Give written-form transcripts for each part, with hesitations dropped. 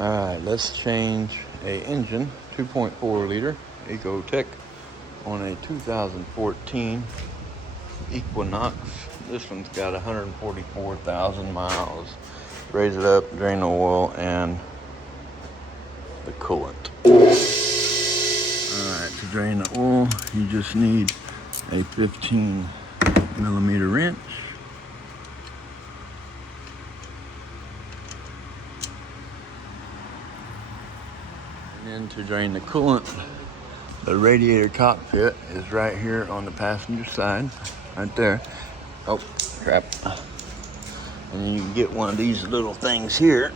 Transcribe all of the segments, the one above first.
Alright, let's change a engine, 2.4 liter ECO TEC on a 2014 Equinox. This one's got 144,000 miles. Raise it up, drain the oil and the coolant. Alright, to drain the oil, you just need a 15 millimeter wrench. And then to drain the coolant, the radiator cockpit is right here on the passenger side, right there. Oh, crap. And you can get one of these little things here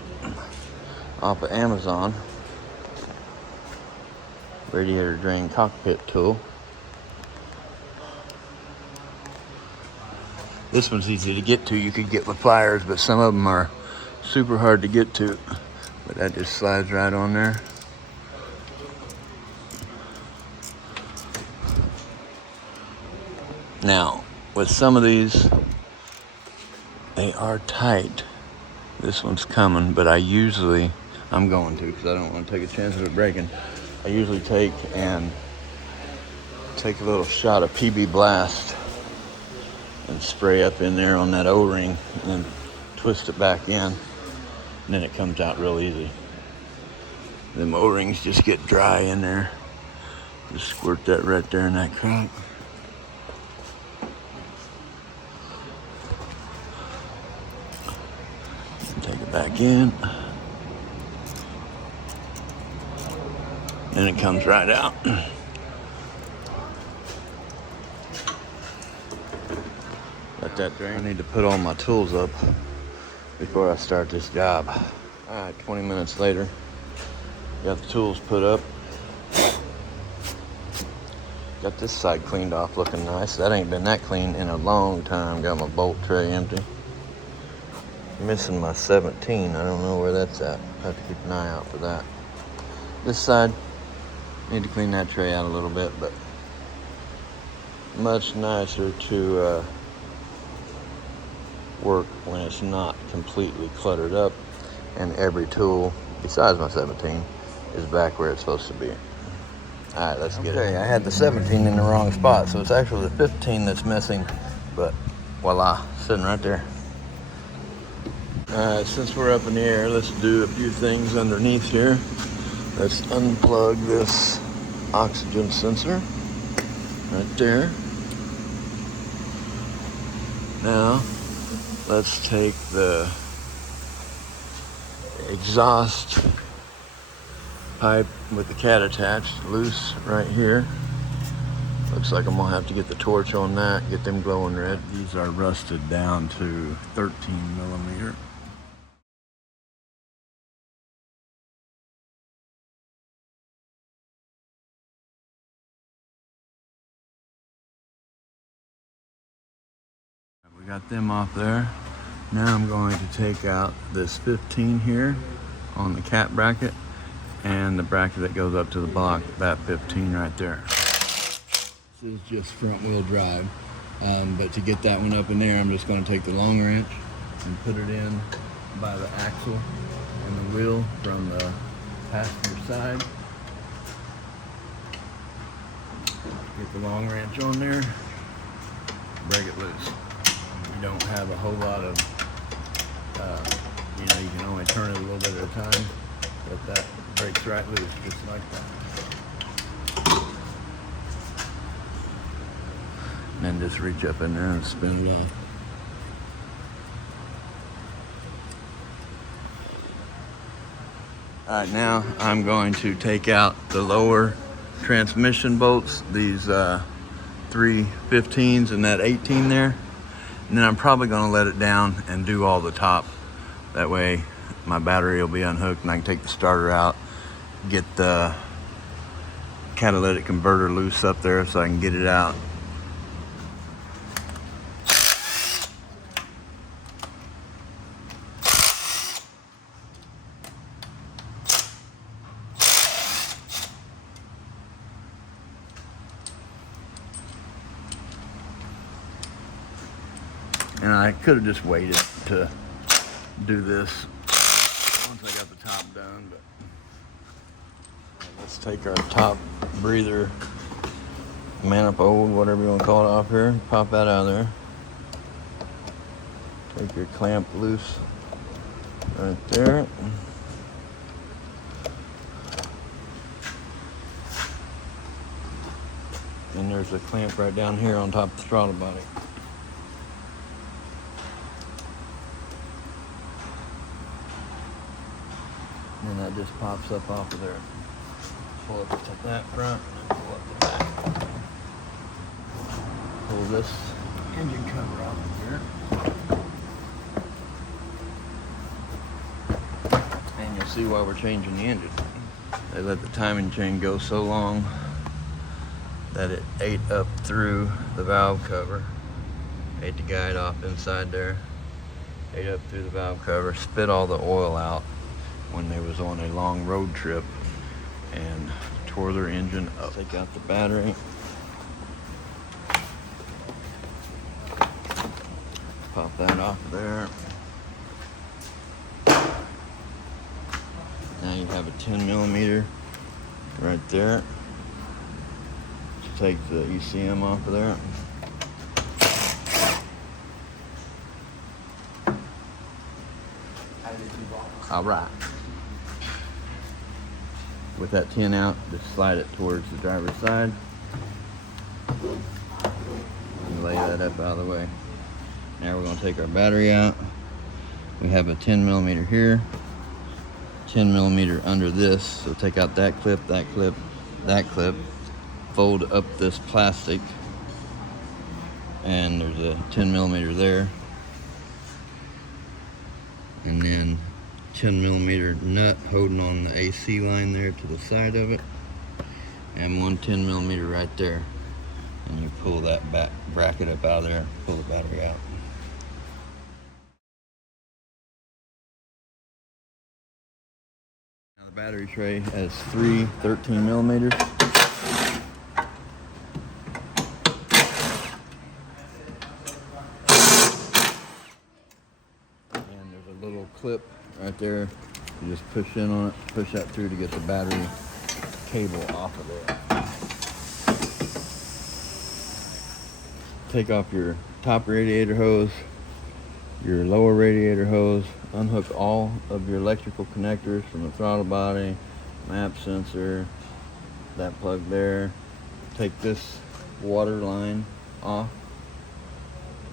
off of Amazon. Radiator drain cockpit tool. This one's easy to get to. You could get with pliers, but some of them are super hard to get to. But that just slides right on there. Now, with some of these, they are tight. This one's coming, but I'm going to, because I don't want to take a chance of it breaking. I usually take a little shot of PB Blast and spray up in there on that O-ring and then twist it back in, and then it comes out real easy. Them O-rings just get dry in there. Just squirt that right there in that crack. Take it back in. And it comes right out. Let that drain. I need to put all my tools up before I start this job. All right, 20 minutes later, got the tools put up. Got this side cleaned off, looking nice. That ain't been that clean in a long time. Got my bolt tray empty. Missing my 17. I don't know where that's at. Have to keep an eye out for that. This side, need to clean that tray out a little bit, but much nicer to work when it's not completely cluttered up and every tool besides my 17 is back where it's supposed to be. All right, let's get it. I had the 17 in the wrong spot, so it's actually the 15 that's missing, but voila, sitting right there. All right, since we're up in the air, let's do a few things underneath here. Let's unplug this oxygen sensor right there. Now, let's take the exhaust pipe with the cat attached loose right here. Looks like I'm gonna have to get the torch on that, get them glowing red. These are rusted down to 13 millimeter. We got them off there. Now I'm going to take out this 15 here on the cat bracket and the bracket that goes up to the block, that 15 right there. This is just front wheel drive, but to get that one up in there, I'm just going to take the long wrench and put it in by the axle and the wheel from the passenger side. Get the long wrench on there, break it loose. You don't have a whole lot of, you can only turn it a little bit at a time, but that breaks right loose, just like that. And then just reach up in there and spin it off. All right, now I'm going to take out the lower transmission bolts, these 3 15s and that 18 there. And then I'm probably going to let it down and do all the top. That way my battery will be unhooked and I can take the starter out, get the catalytic converter loose up there so I can get it out. And I could have just waited to do this once I got the top done, but let's take our top breather manifold, whatever you want to call it, off here. Pop that out of there. Take your clamp loose right there. And there's a clamp right down here on top of the throttle body. And that just pops up off of there. Pull up to that front and then pull up the back. Pull this engine cover off of here. And you'll see why we're changing the engine. They let the timing chain go so long that it ate up through the valve cover. Ate the guide off inside there. Ate up through the valve cover, spit all the oil out when they was on a long road trip and tore their engine up. Take out the battery. Pop that off there. Now you have a 10mm right there. Take the ECM off of there. All right. With that 10 out, just slide it towards the driver's side. And lay that up out of the way. Now we're going to take our battery out. We have a 10mm here. 10mm under this. So take out that clip, that clip, that clip. Fold up this plastic, and there's a 10mm there, and then 10mm nut holding on the AC line there to the side of it, and one 10mm right there, and you pull that back bracket up out of there, pull the battery out. Now the battery tray has 3 13mm. Clip right there. You just push in on it, push that through to get the battery cable off of there. Take off your top radiator hose, your lower radiator hose, unhook all of your electrical connectors from the throttle body, map sensor, that plug there. Take this water line off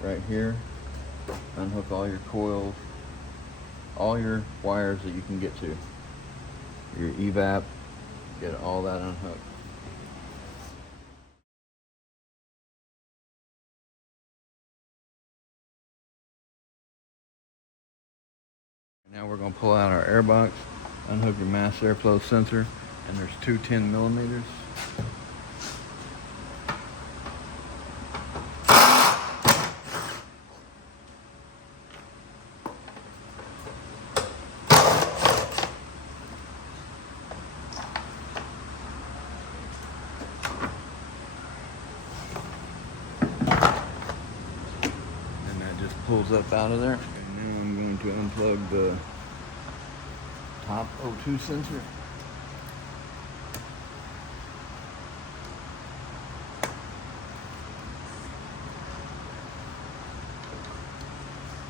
right here. Unhook all your coils, all your wires that you can get to. Your evap, get all that unhooked. Now we're going to pull out our air box, unhook your mass airflow sensor, and there's 2 10mm. Pulls up out of there. And now I'm going to unplug the top O2 sensor.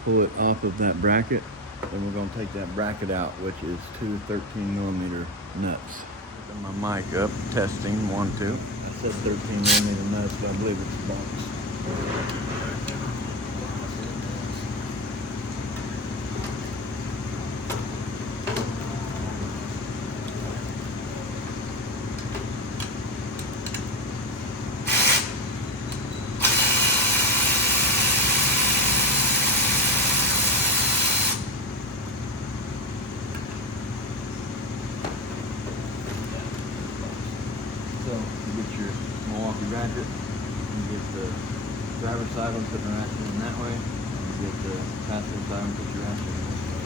Pull it off of that bracket. Then we're going to take that bracket out, which is 2 13mm nuts. Put my mic up, testing, 1, 2. I said 13mm nuts, but I believe it's bolts. So you get your Milwaukee ratchet, you get the driver's side one, put the ratchet in that way, and you get the passenger side one, put your ratchet in this way.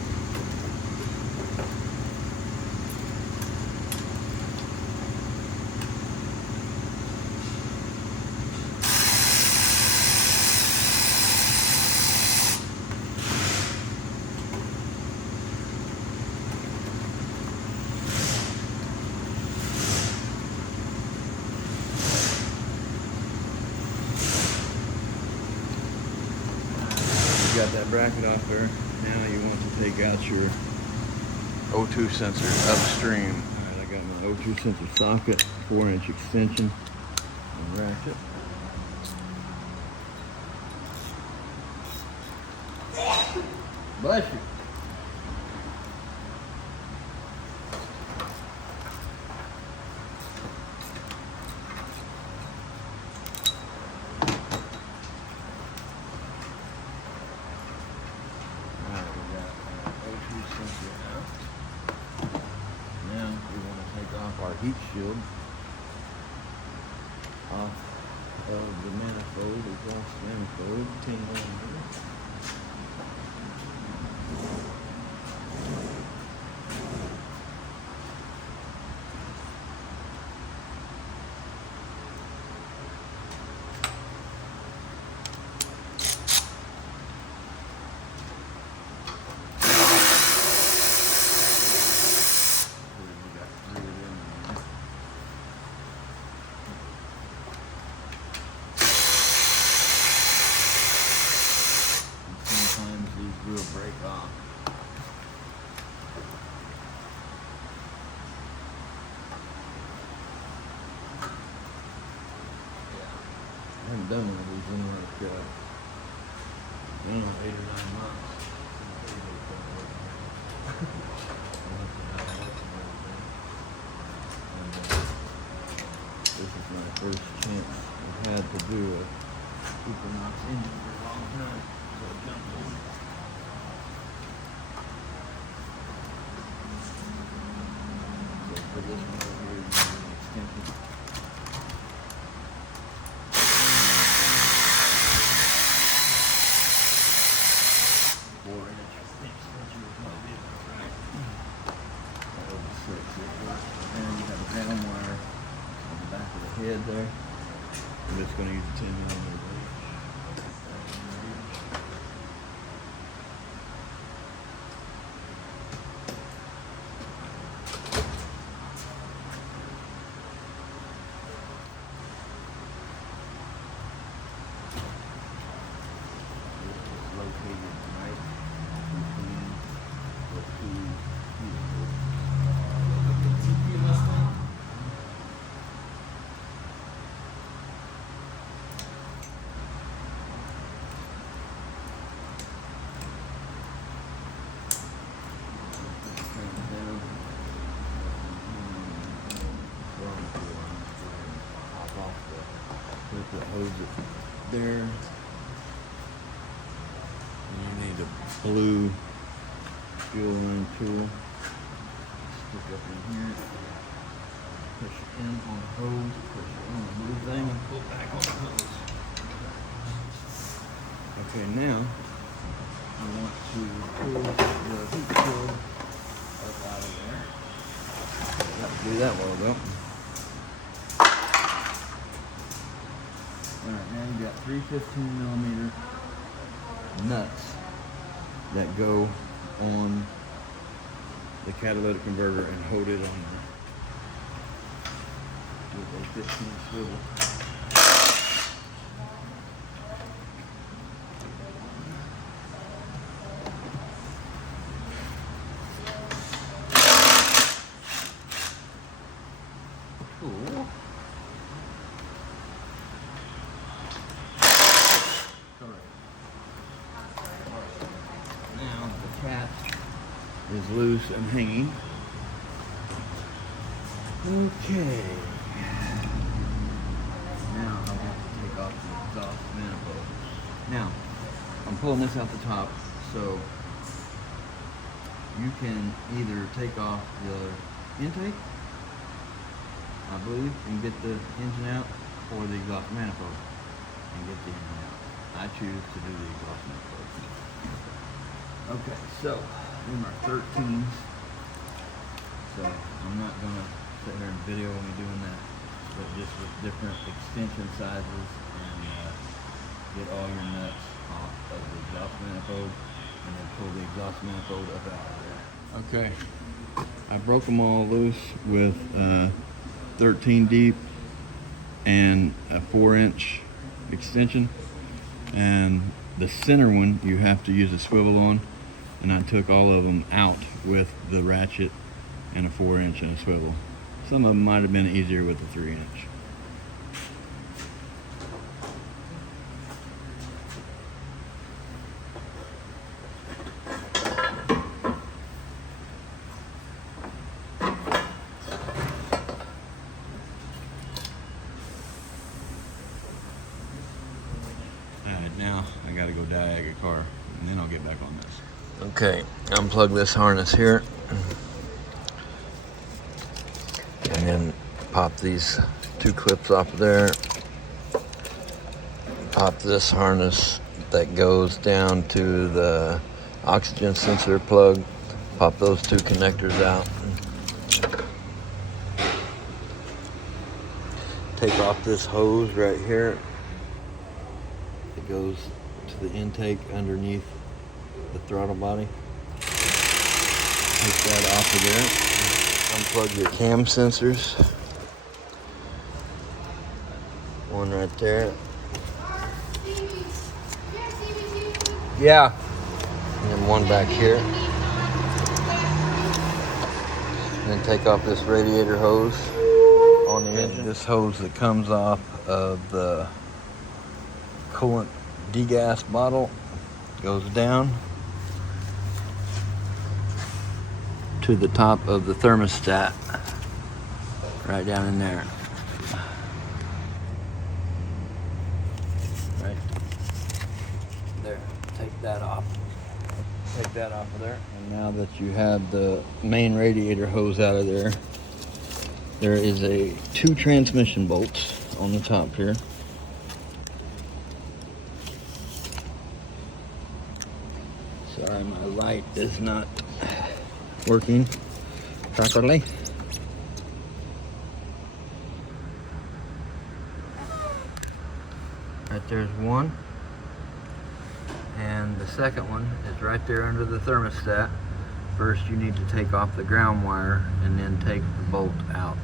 got that bracket off there. Now you want to take out your O2 sensor upstream. All right, I got my O2 sensor socket, 4-inch extension, and ratchet. Bless you. Our heat shield off of the manifold, exhaust manifold, 10mm. Will break off. Yeah, I haven't done one of these in like, I don't know, 8 or 9 months. This is my first chance I've had to do a equinox engine for a long time, so I jumped in. For this one over here, you need an extension. 4-inch extension would probably be about right. That over 6 here. And you have a ground wire on the back of the head there. I'm just going to use a 10mm blade. Located right between the two pieces. Put the hose there. You need a blue fuel line tool. Stick up in here. Push in on the hose. Push it on the blue thing and pull back on the hose. Okay, now I want to pull the heat shield up out of there. Got to do that while ago. Alright, now you got 3 15mm nuts that go on the catalytic converter and hold it on there with a 15 swivel. Cool. Now the cap is loose and hanging. Okay. Now I want to take off the exhaust manifold. Now, I'm pulling this out the top, so you can either take off the intake, I believe, and get the engine out, or the exhaust manifold and get the engine out. I choose to do the exhaust manifold. Okay, so these are 13s. So I'm not gonna sit here and video me doing that, but just with different extension sizes and get all your nuts off of the exhaust manifold and then pull the exhaust manifold up out of there. Okay, I broke them all loose with 13 deep and a 4-inch extension, and The center one you have to use a swivel on, and I took all of them out with the ratchet and a 4-inch and a swivel. Some of them might have been easier with the 3-inch. Now I gotta go diag a car, and then I'll get back on this. Okay, unplug this harness here, and then pop these 2 clips off of there. Pop this harness that goes down to the oxygen sensor plug. Pop those 2 connectors out. Take off this hose right here. It goes to the intake underneath the throttle body. Take that off of there. Unplug your cam sensors. One right there. Yeah. And then one back here. And then take off this radiator hose on the engine. This hose that comes off of the coolant degas bottle goes down to the top of the thermostat, right down in there. Right there. Take that off. Take that off of there. And now that you have the main radiator hose out of there, there is 2 transmission bolts on the top here. Sorry, my light is not working properly. Right there's one. And the second one is right there under the thermostat. First you need to take off the ground wire and then take the bolt out.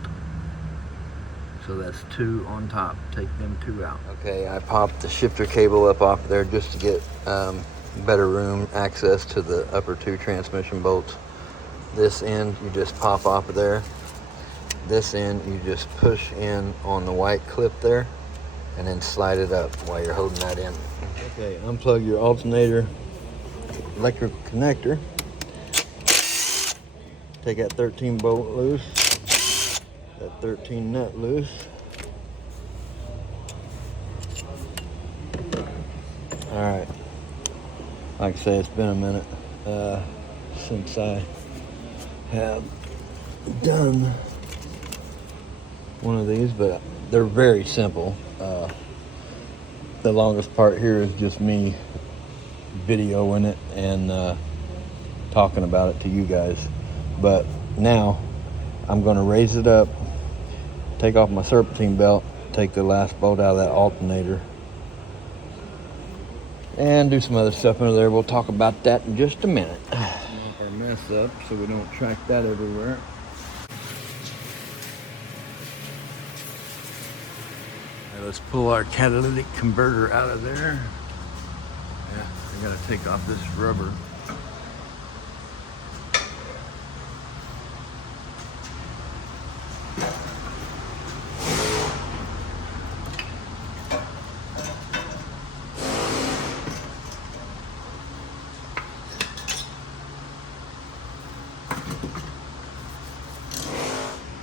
So that's 2 on top. Take them 2 out. Okay, I popped the shifter cable up off there just to get better room access to the upper 2 transmission bolts. This end you just pop off of there. This end you just push in on the white clip there and then slide it up while you're holding that in. Okay, unplug your alternator electrical connector. Take that 13 bolt loose, that 13 nut loose. All right. Like I say, it's been a minute since I have done one of these, but they're very simple. The longest part here is just me videoing it and talking about it to you guys. But now I'm going to raise it up, take off my serpentine belt, take the last bolt out of that alternator, and do some other stuff under there. We'll talk about that in just a minute. Mop our mess up so we don't track that everywhere. Right, let's pull our catalytic converter out of there. Yeah, I gotta take off this rubber.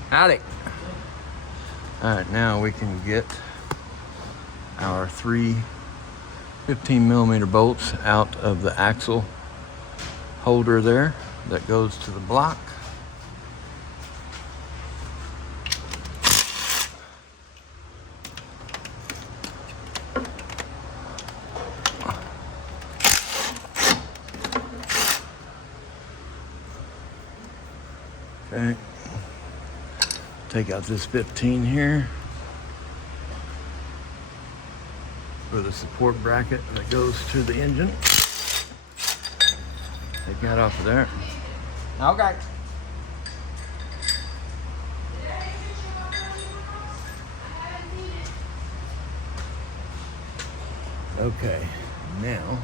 Howdy. All right, now we can get our 3 15mm bolts out of the axle holder there that goes to the block. Okay. Take out this 15 here for the support bracket that goes to the engine. Take that off of there. Okay. Okay. Now,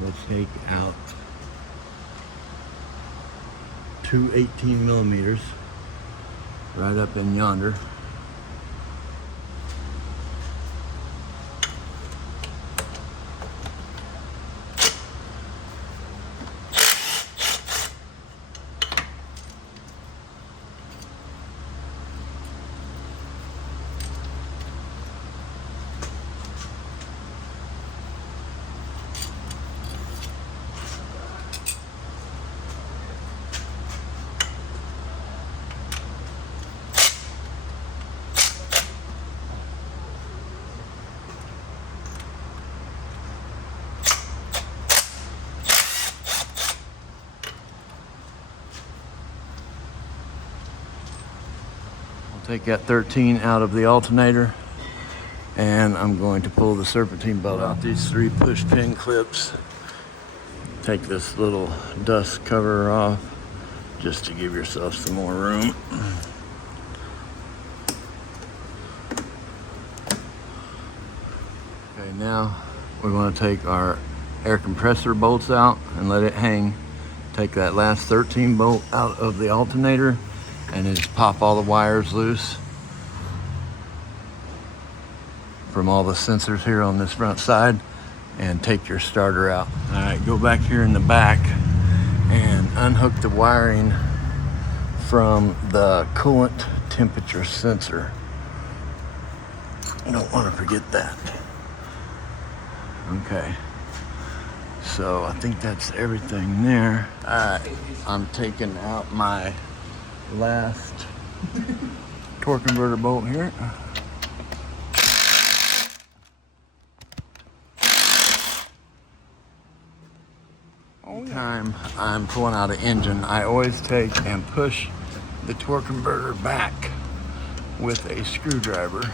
we'll take out two 18 millimeters right up in yonder. Take that 13 out of the alternator, and I'm going to pull the serpentine belt out. These 3 push pin clips. Take this little dust cover off just to give yourself some more room. Okay, now we want to take our air compressor bolts out and let it hang. Take that last 13 bolt out of the alternator and then just pop all the wires loose from all the sensors here on this front side and take your starter out. All right, go back here in the back and unhook the wiring from the coolant temperature sensor. You don't want to forget that. Okay, so I think that's everything there. All right, I'm taking out my last torque converter bolt here. Anytime I'm pulling out an engine, I always take and push the torque converter back with a screwdriver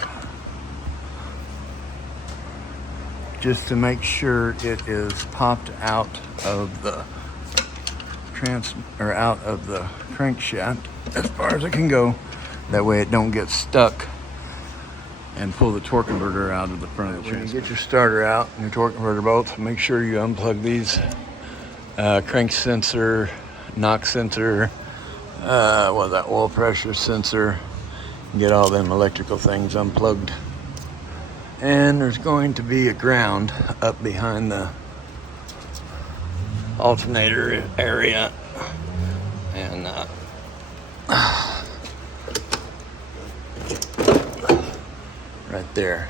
just to make sure it is popped out of the out of the crankshaft as far as it can go. That way it don't get stuck and pull the torque converter out of the front of the transmission. When you get your starter out and your torque converter bolts, make sure you unplug these crank sensor, knock sensor, that oil pressure sensor, get all them electrical things unplugged. And there's going to be a ground up behind the alternator area, and right there,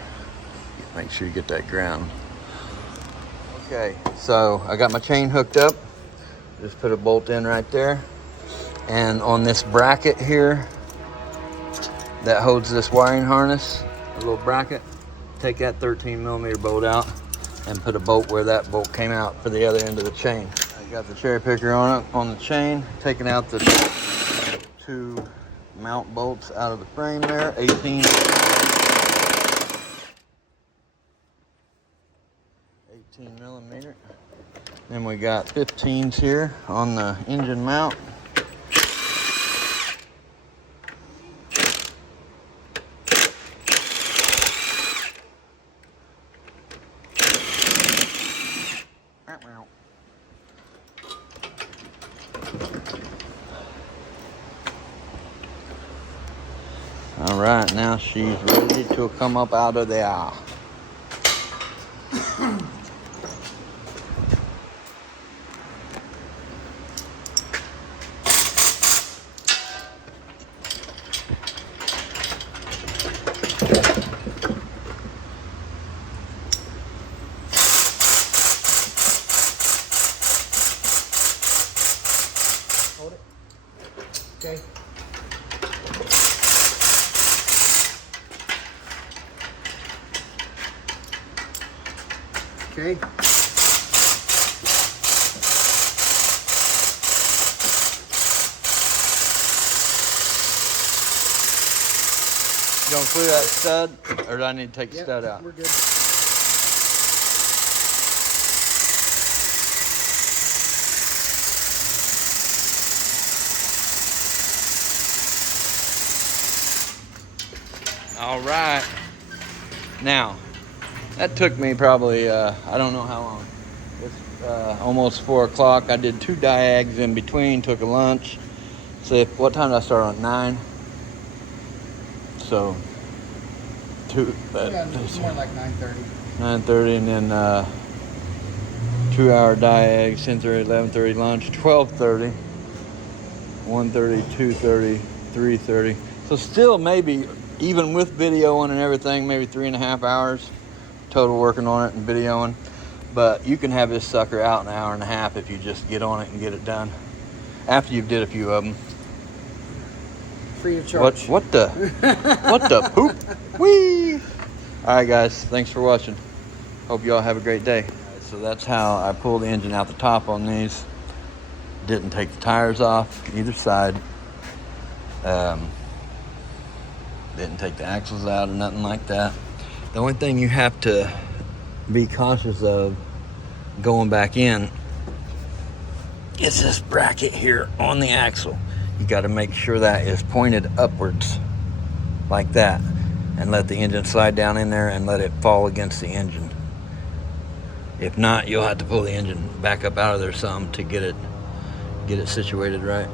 make sure you get that ground. Okay, so I got my chain hooked up, just put a bolt in right there, and on this bracket here that holds this wiring harness, a little bracket, take that 13 millimeter bolt out and put a bolt where that bolt came out for the other end of the chain. I got the cherry picker on it on the chain, taking out the 2 mount bolts out of the frame there, 18 millimeter. Then we got 15s here on the engine mount. All right, now she's ready to come up out of there. Hold it. Okay. Okay. You gonna clear that stud, or do I need to take the stud out? We're good. All right. Now, That took me probably, I don't know how long. It's almost 4 o'clock. I did 2 diags in between, took a lunch. So what time did I start on? 9? So, Yeah, it's more like 9:30. 9:30, and then 2-hour diags, 10:30, 11:30 lunch, 12:30, 1:30, 2:30, 3:30. So still maybe, even with videoing and everything, maybe 3.5 hours total working on it and videoing. But you can have this sucker out in an hour and a half if you just get on it and get it done after you've did a few of them. Free of charge. What the what the poop? Whee! All right, guys, thanks for watching. Hope you all have a great day. So that's how I pull the engine out the top on these. Didn't take the tires off either side. Didn't take the axles out or nothing like that. The only thing you have to be cautious of going back in is this bracket here on the axle. You got to make sure that is pointed upwards like that, and let the engine slide down in there and let it fall against the engine. If not, you'll have to pull the engine back up out of there some to get it situated right.